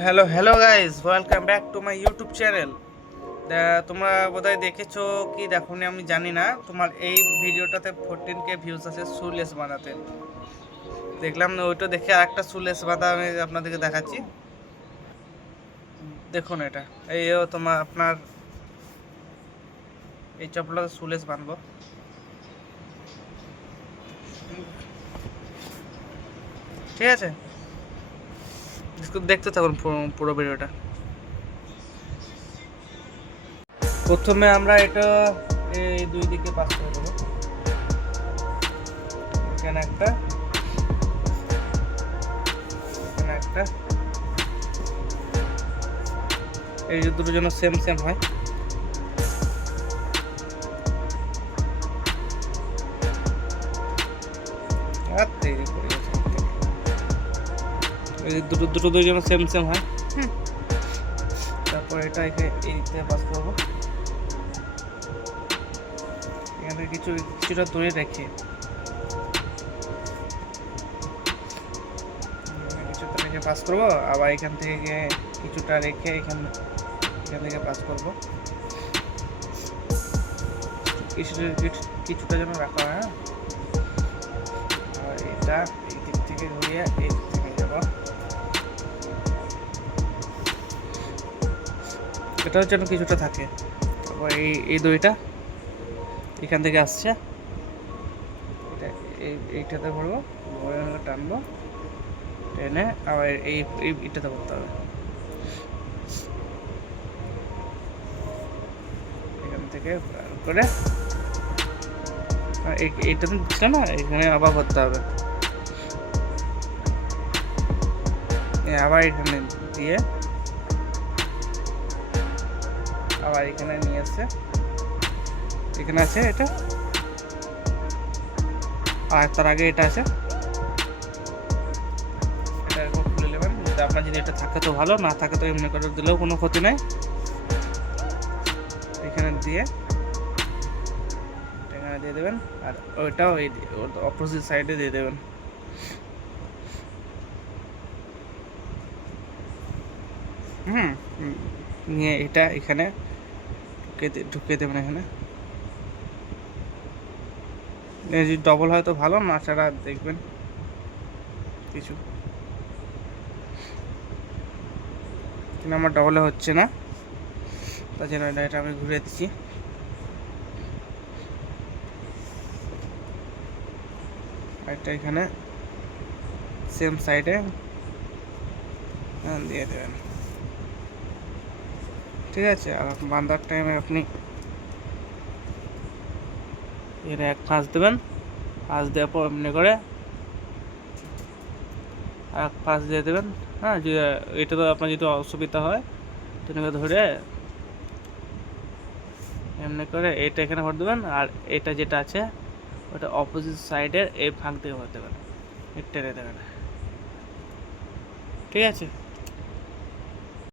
Hello hello guys, welcome back to my YouTube channel. তোমরা বোধহয় দেখেছো কি দেখোনি আমি জানি না। তোমার এই ভিডিওটাতে 14K ভিউজ আছে সুলেস বানাতে। দেখলাম না, ওইটা দেখে আরেকটা সুলেস বাঁধা আমি আপনাদেরকে দেখাচ্ছি। দেখুন এটা, তোমার আপনার এই চপলাতে সুলেস বাঁধবো। ঠিক আছে, দেখতে থাকুন পুরো ভিডিওটা। প্রথমে আমরা এটা এই দুই দিকে পাস করে দেবো। এখানে একটা, এখানে একটা, এই যে দুটো যেন সেম সেম হয়। আর তৈরি করে এই দুটো দুটো দুই যেন সেম সেম হয়। তারপর এটা এইতে পাস করবো। এখানে কিছুটা দূরে রেখে কিছুটা রেখে পাস করবো। আবার এখান থেকে কিছুটা রেখে এখান থেকে পাস করবো। কিছুটা যেন রাখা হয়। আর এটা এই দিক থেকে ঘুরিয়ে এই দিক থেকে যাবো। এটাও যেন কিছুটা থাকে। তারপর এই দুইটা এখান থেকে আসছে, এটা এইটাতে ভরবো, টানবো, টেনে আবার এইটাতে করতে হবে। এখান থেকে করে এইটাতে দিচ্ছিল না, এখানে আবার করতে হবে। আবার এখানে দিয়ে আবার এখানে নিয়ে আসছে, এখানে আছে এটা, আর তার আগে এটা আছে। এটা এরকম খুলে নেবেন। আপনার যদি এটা থাকে তো ভালো, না থাকে তো এমনি করে দিলেও কোনো ক্ষতি নাই। এখানে দিয়ে এখানে দিয়ে দেবেন, আর ওইটাও এই অপোজিট সাইডে দিয়ে দেবেন। নিয়ে এটা এখানে ঢুকিয়ে দেবেন। এখানে যদি ডবল হয় তো ভালো, না ছাড়া দেখবেন কিছু। কিন্তু আমার ডবলে হচ্ছে না, তার জন্য এটা আমি ঘুরে দিচ্ছি। এটা এখানে সেম সাইডে দিয়ে দেবেন। ঠিক আছে, আর বাঁধার টাইমে আপনি এর এক ফাঁস দেবেন। ফাঁস দেওয়ার পর এমনি করে এক ফাঁস দিয়ে দেবেন। হ্যাঁ, যে এটা তো আপনার যদি অসুবিধা হয় তেনেকে ধরে এমনি করে এটা এখানে ভর দেবেন, আর এটা যেটা আছে ওটা অপোজিট সাইডের এই ফাঁক দিয়ে ভর দেবেন, টেনে দেবেন। ঠিক আছে।